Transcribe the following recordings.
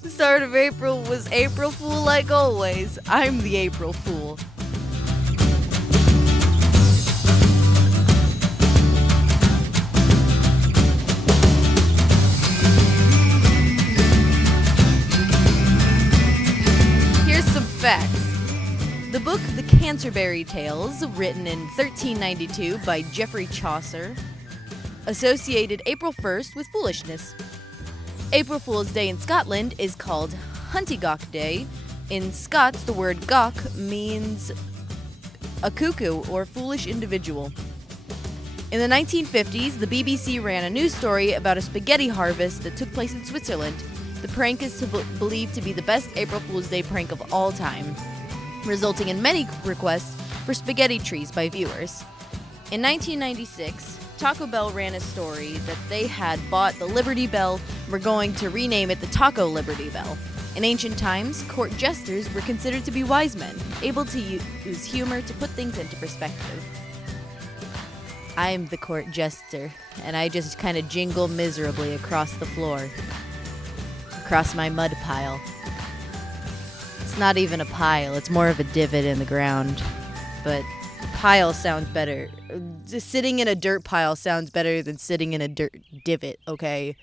The start of April was April Fool like always. I'm the April Fool. Here's some facts. The book The Canterbury Tales, written in 1392 by Geoffrey Chaucer, associated April 1st with foolishness. April Fool's Day in Scotland is called Huntigoch Day. In Scots, the word gach means a cuckoo or foolish individual. In the 1950s, the BBC ran a news story about a spaghetti harvest that took place in Switzerland. The prank is believed to be the best April Fool's Day prank of all time, resulting in many requests for spaghetti trees by viewers. In 1996, Taco Bell ran a story that they had bought the Liberty Bell and were going to rename it the Taco Liberty Bell. In ancient times, court jesters were considered to be wise men, able to use humor to put things into perspective. I'm the court jester, and I just kind of jingle miserably across the floor, across my mud pile. It's not even a pile, it's more of a divot in the ground, but pile sounds better. Just sitting in a dirt pile sounds better than sitting in a dirt divot, okay?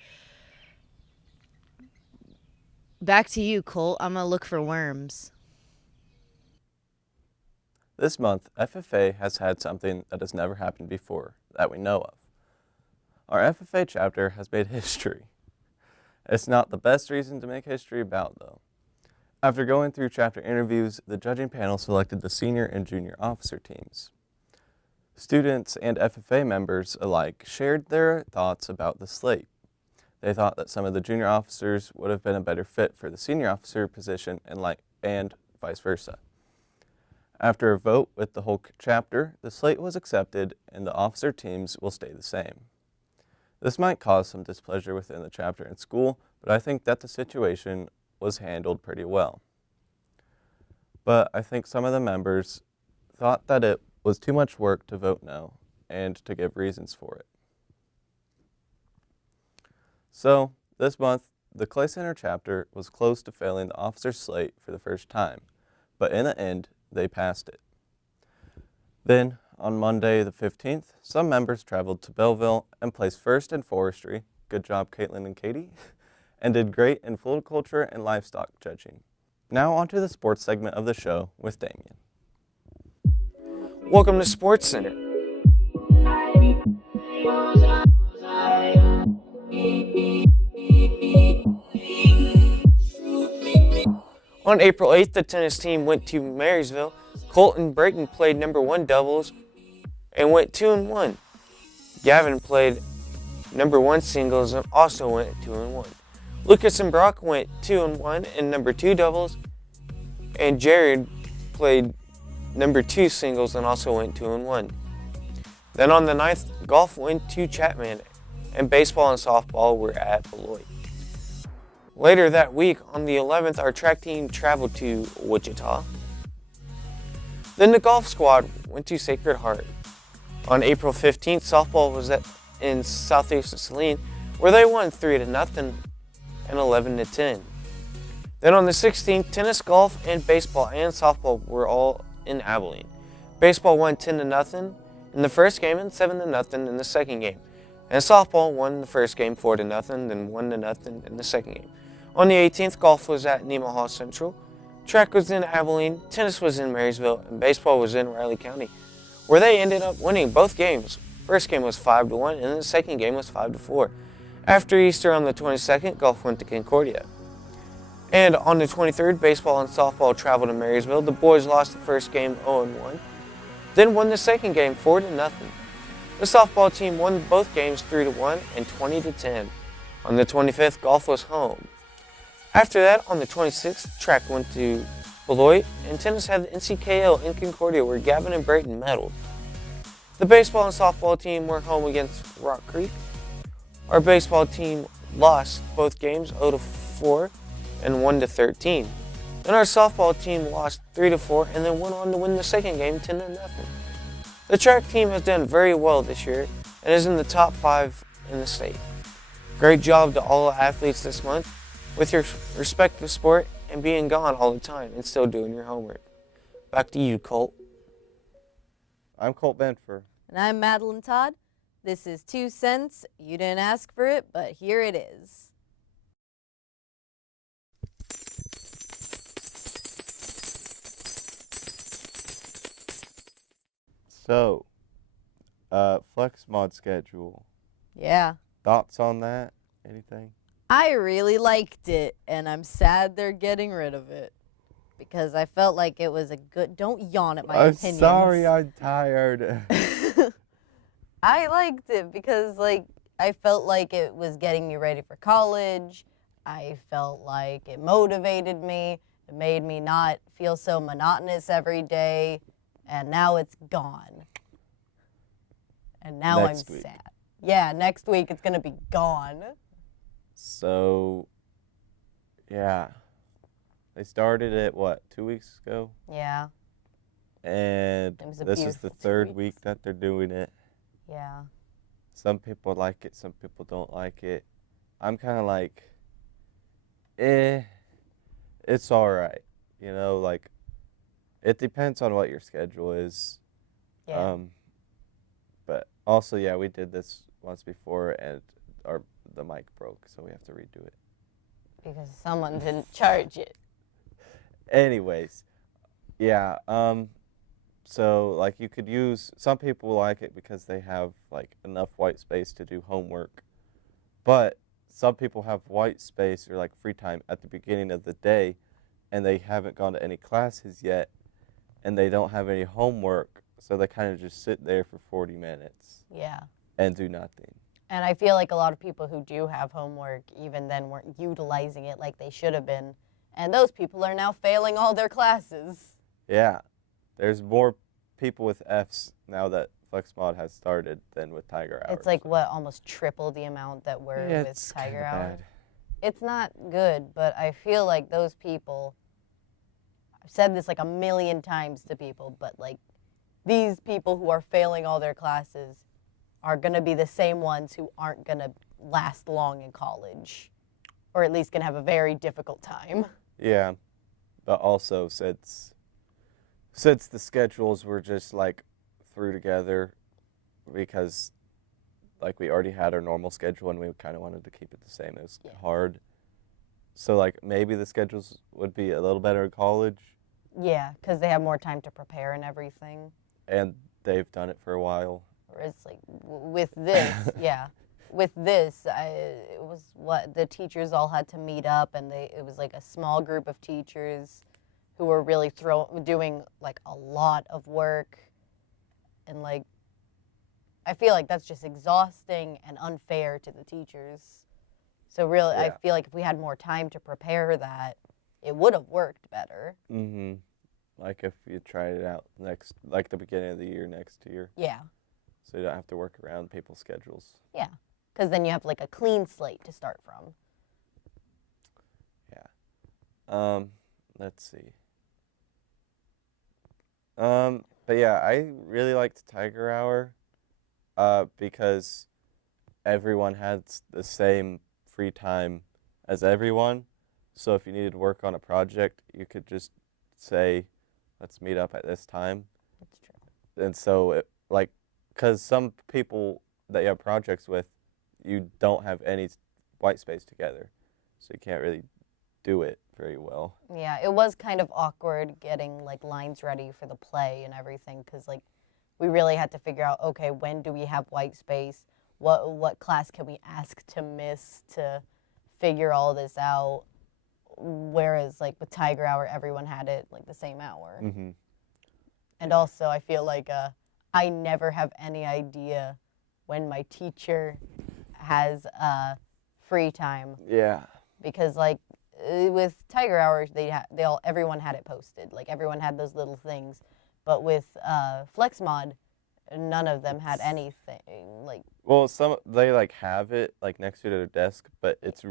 Back to you, Colt. I'm gonna look for worms. This month, FFA has had something that has never happened before that we know of. Our FFA chapter has made history. It's not the best reason to make history about, though. After going through chapter interviews, the judging panel selected the senior and junior officer teams. Students and FFA members alike shared their thoughts about the slate. They thought that some of the junior officers would have been a better fit for the senior officer position and vice versa. After a vote with the whole chapter, the slate was accepted and the officer teams will stay the same. This might cause some displeasure within the chapter and school, but I think that the situation was handled pretty well. But I think some of the members thought that it was too much work to vote no and to give reasons for it. So, this month, the Clay Center chapter was close to failing the officer slate for the first time, but in the end, they passed it. Then, on Monday the 15th, some members traveled to Belleville and placed first in forestry, good job Caitlin and Katie, and did great in floriculture and livestock judging. Now on to the sports segment of the show with Damien. Welcome to Sports Center. On April 8th, the tennis team went to Marysville. Colton Brayton played number 1 doubles and went 2-1. Gavin played number 1 singles and also went 2-1. Lucas and Brock went 2-1 in number 2 doubles, and Jared played number 2 singles and also went 2-1. Then on the 9th, golf went to Chapman, and baseball and softball were at Beloit. Later that week, on the 11th, our track team traveled to Wichita. Then the golf squad went to Sacred Heart. On April 15th, softball was in Southeast Saline, where they won 3-0 and 11-10. Then on the 16th, tennis, golf, and baseball and softball were all in Abilene. Baseball won 10-0 in the first game and 7-0 in the second game. And softball won the first game 4-0, then 1-0 in the second game. On the 18th, golf was at Nemaha Central. Track was in Abilene, tennis was in Marysville, and baseball was in Riley County, where they ended up winning both games. First game was 5-1, and the second game was 5-4. After Easter on the 22nd, golf went to Concordia. And on the 23rd, baseball and softball traveled to Marysville. The boys lost the first game 0-1, then won the second game 4-0. The softball team won both games 3-1 and 20-10. On the 25th, golf was home. After that, on the 26th, track went to Beloit, and tennis had the NCKL in Concordia, where Gavin and Brayton medaled. The baseball and softball team were home against Rock Creek. Our baseball team lost both games 0-4 and 1-13. Then our softball team lost 3-4 and then went on to win the second game 10-0. The track team has done very well this year and is in the top 5 in the state. Great job to all athletes this month. with your respective sport and being gone all the time and still doing your homework. Back to you, Colt. I'm Colt Benfer. And I'm Madeline Todd. This is 2 Cents. You didn't ask for it, but here it is. So, flex mod schedule. Yeah. Thoughts on that? Anything? I really liked it, and I'm sad they're getting rid of it. Because I felt like it was a good... Don't yawn at my I'm opinions. sorry, I'm tired. I liked it because, like, I felt like it was getting me ready for college. I felt like it motivated me. It made me not feel so monotonous every day. And now it's gone. And now Next I'm week. sad. Yeah, next week it's going to be gone. So, yeah. They started it, what, 2 weeks ago? Yeah, And It was a this is beautiful the 2 third weeks. week that they're doing it. yeah. Some people like it, some people don't like it. I'm kind of like, it's all right. You know, like, it depends on what your schedule is. Yeah. But also, yeah, we did this once before, and the mic broke, so we have to redo it. Because someone didn't charge it. Anyways, yeah. So like you could use. Some people like it because they have like enough white space to do homework, but some people have white space or like free time at the beginning of the day, and they haven't gone to any classes yet, and they don't have any homework, so they kind of just sit there for 40 minutes Yeah. and do nothing. And I feel like a lot of people who do have homework even then weren't utilizing it like they should have been. And those people are now failing all their classes. Yeah, there's more people with Fs now that FlexMod has started than with Tiger Hour. It's like, what, almost triple the amount that were Yeah, with it's Tiger kinda Hour? bad. It's not good, but I feel like those people, I've said this like a million times to people, but like these people who are failing all their classes are going to be the same ones who aren't going to last long in college, or at least going to have a very difficult time. Yeah, but also since the schedules were just like threw together because like we already had our normal schedule and we kind of wanted to keep it the same. It was Yeah. hard. So like maybe the schedules would be a little better in college, Yeah, because they have more time to prepare and everything. and they've done it for a while. Whereas like with this, yeah, with this, it was what the teachers all had to meet up, and it was like a small group of teachers who were really doing like a lot of work, and like I feel like that's just exhausting and unfair to the teachers. So really, I Yeah. feel like if we had more time to prepare that, it would have worked better. Mm-hmm. Like if you tried it out like the beginning of the year next year, Yeah, so you don't have to work around people's schedules. yeah, because then you have like a clean slate to start from. Let's see. But yeah, I really liked Tiger Hour, because everyone had the same free time as everyone. So if you needed to work on a project, you could just say, let's meet up at this time. That's true. And so, because some people that you have projects with, you don't have any white space together. So you can't really do it very well. Yeah, it was kind of awkward getting like lines ready for the play and everything, because like we really had to figure out, okay, when do we have white space? What class can we ask to miss to figure all this out? Whereas like with Tiger Hour, everyone had it like the same hour. Mm-hmm. And also, I feel like I never have any idea when my teacher has free time, Yeah. because like with Tiger Hour, everyone had it posted. Like everyone had those little things, but with FlexMod, none of them had anything. Like Well, they like have it like next to their desk, but it's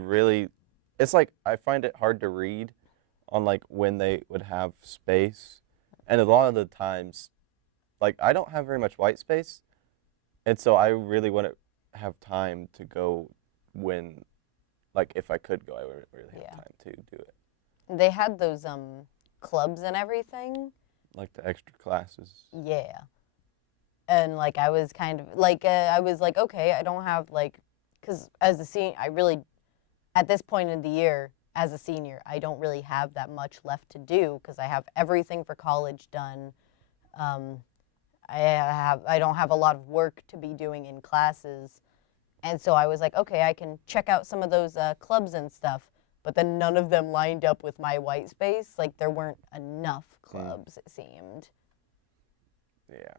like I find it hard to read on like when they would have space, and a lot of the times, like I don't have very much white space, and so I really want to have time to go when like if I could go, I wouldn't really have Yeah. time to do it. They had those clubs and everything. Like the extra classes. Yeah. And like I was kind of like I was like, okay, I don't have like, because as a senior, I really at this point in the year as a senior, I don't really have that much left to do because I have everything for college done. I don't have a lot of work to be doing in classes, and so I was like, okay, I can check out some of those clubs and stuff. But then none of them lined up with my white space. Like there weren't enough clubs, it seemed. Yeah.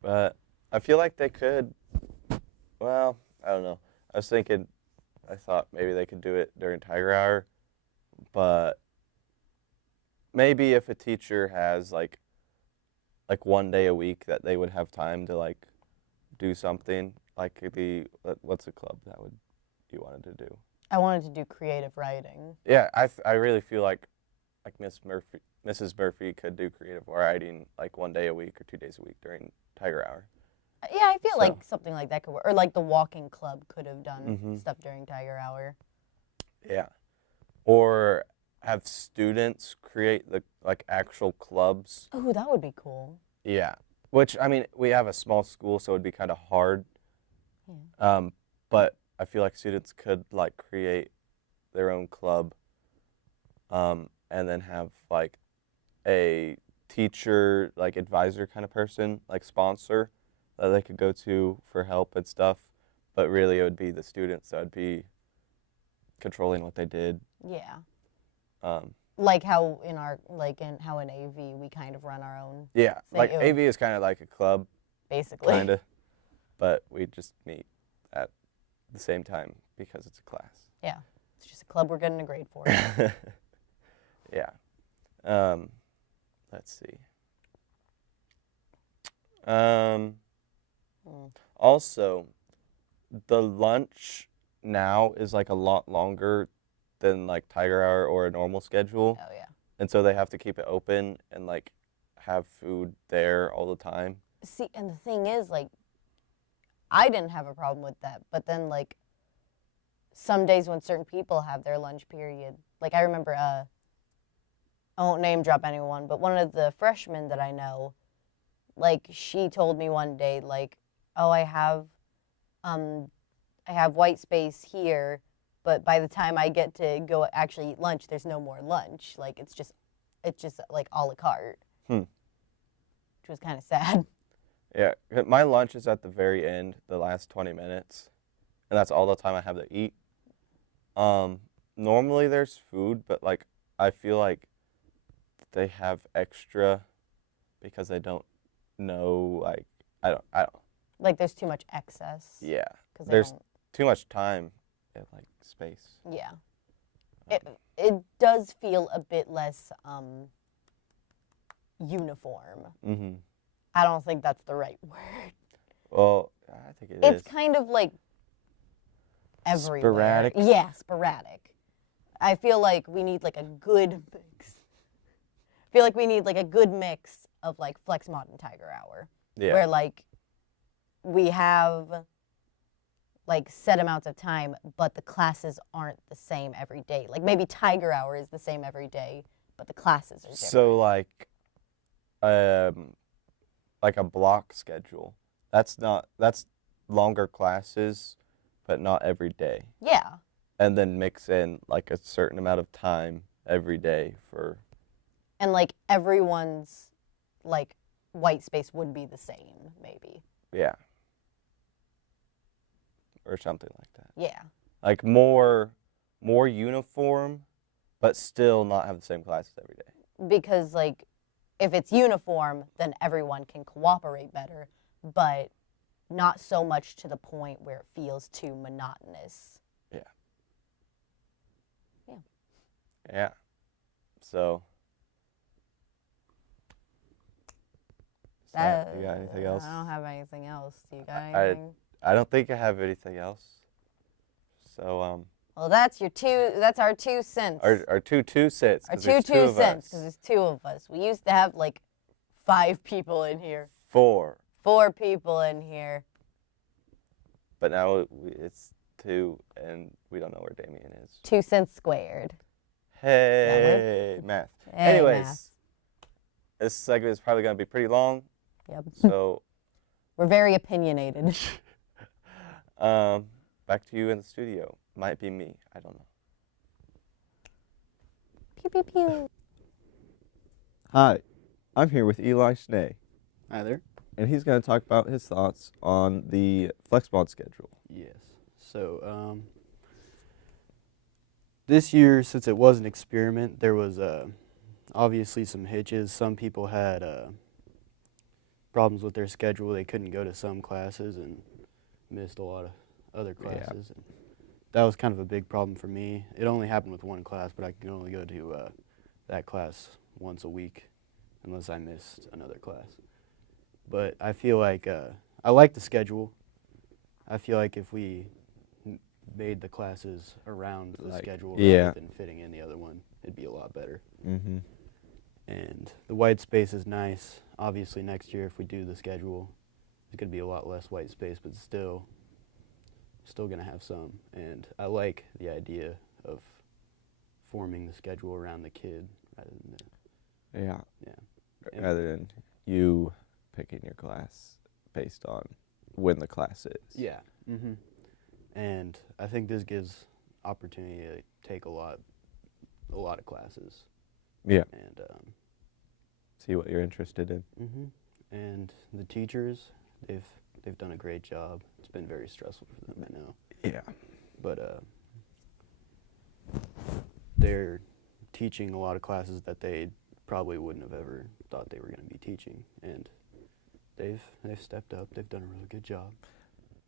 But I feel like they could, well, I don't know. I thought maybe they could do it during Tiger Hour, but maybe if a teacher has like 1 day a week that they would have time to like do something, like what's a club that you wanted to do? I wanted to do creative writing. Yeah, I really feel like Mrs. Murphy could do creative writing like 1 day a week or 2 days a week during Tiger Hour. Yeah, I feel So- like something like that could work. Or like the walking club could have done Mhm. stuff during Tiger Hour. Yeah. Or have students create the like actual clubs. Oh, that would be cool. Yeah. Which I mean, we have a small school, so it'd be kind of hard. Yeah. But I feel like students could like create their own club, and then have like a teacher, like advisor kind of person, like sponsor that they could go to for help and stuff. But really, it would be the students that would be controlling what they did. Yeah. Um, Like how in AV we kind of run our own, yeah, like it would- AV is kind of like a club, basically. kind of, but we just meet at the same time because it's a class. Yeah. It's just a club we're getting a grade for. Yeah. Let's see. Also, the lunch now is like a lot longer than like Tiger Hour or a normal schedule. Oh yeah. And so they have to keep it open and like have food there all the time. See, and the thing is, like, I didn't have a problem with that, but then like some days when certain people have their lunch period, like I remember, I won't name drop anyone, but one of the freshmen that I know, like she told me one day, like, oh, I have white space here, but by the time I get to go actually eat lunch, there's no more lunch. Like it's just like a la carte, which was kind of sad. Yeah, my lunch is at the very end, the last 20 minutes, and that's all the time I have to eat. Normally there's food, but like I feel like they have extra because they don't know, like I don't Like there's too much excess. yeah. 'Cause they There's don't- too much time and like space. Yeah. It does feel a bit less uniform. Mhm. I don't think that's the right word. Well, I think It's kind of like everywhere. Sporadic? Yeah, sporadic. I feel like we need like a good mix. I feel like we need like a good mix of like Flex Mod and Tiger Hour. Yeah. Where like we have like set amounts of time, but the classes aren't the same every day. Like maybe Tiger Hour is the same every day, but the classes are different. So like a block schedule. That's longer classes, but not every day. Yeah. And then mix in like a certain amount of time every day for And like everyone's like white space would be the same, maybe. yeah. Or something like that. Yeah. Like more uniform, but still not have the same classes every day. Because like if it's uniform, then everyone can cooperate better, but not so much to the point where it feels too monotonous. Yeah. So you got anything else? I don't have anything else. Do you got I- anything? I don't think I have anything else. So Well, that's our 2 cents. our two cents. Our 'cause two there's 2 of cents us. because there's 2 of us. We used to have like 5 people in here. 4. 4 people in here. but now it's 2, and we don't know where Damien is. 2 cents squared. Hey, math. Hey, Anyways, math. this segment is probably going to be pretty long, Yep. so We're very opinionated. back to you in the studio. Might be me. I don't know. Pew pew pew. Hi, I'm here with Eli Schnee, Hi there. and he's going to talk about his thoughts on the FlexMod schedule. Yes. So this year, since it was an experiment, there was obviously some hitches. Some people had problems with their schedule. They couldn't go to some classes and missed a lot of other classes. And that was kind of a big problem for me. It only happened with one class, but I can only go to that class once a week unless I missed another class. But I feel like I like the schedule. I feel like if we made the classes around the schedule rather than fitting in the other one, it'd be a lot better. Mm-hmm. And the white space is nice. Obviously, next year if we do the schedule, there's going to be a lot less white space, but still going to have some. And I like the idea of forming the schedule around the kid rather than the, Yeah. Rather than you picking your class based on when the class is. Yeah. Mm-hmm. And I think this gives opportunity to take a lot of classes. Yeah. And See what you're interested in. and the teachers, they've done a great job. It's been very stressful for them, I know. Yeah. But they're teaching a lot of classes that they probably wouldn't have ever thought they were going to be teaching, and they've stepped up. They've done a really good job.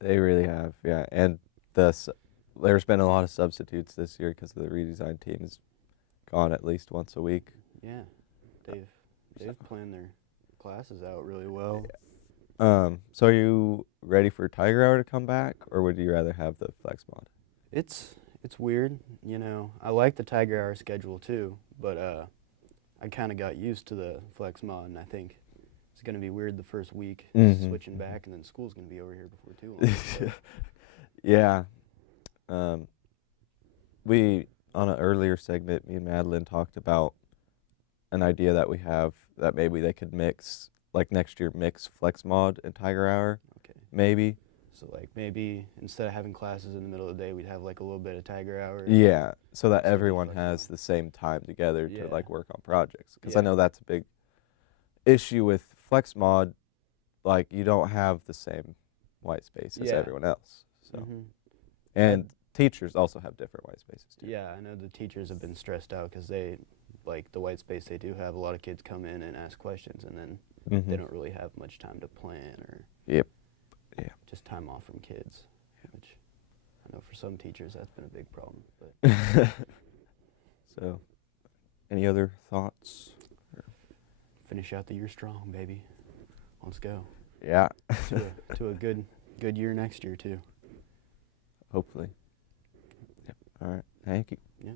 They really have, yeah. And there's been a lot of substitutes this year because the redesign team has gone at least once a week. Yeah, they've planned their classes out really well. So are you ready for Tiger Hour to come back, or would you rather have the FlexMod? It's weird, you know. I like the Tiger Hour schedule too, but I kind of got used to the FlexMod, and I think it's going to be weird the first week switching back, and then school's going to be over here before too long. So. Yeah. We, on an earlier segment, me and Madeline talked about an idea that we have that maybe they could mix, like next year, mix FlexMod and Tiger Hour. Okay. Maybe. So like maybe instead of having classes in the middle of the day, we'd have like a little bit of Tiger Hour. Yeah, so that So everyone FlexMod. has the same time together to Yeah. like work on projects. Because I Yeah. know that's a big issue with FlexMod. Like you don't have the same white space as Yeah. everyone else. So Mhm. and teachers also have different white spaces too. Yeah, I know the teachers have been stressed out because they, like the white space they do have, a lot of kids come in and ask questions, and then they don't really have much time to plan or Yep. Yeah. just time off from kids, which I know for some teachers that's been a big problem. But So, any other thoughts? finish out the year strong, baby. Let's go Yeah. to a good year next year too. Hopefully. Yep. All right. Thank you. Yeah.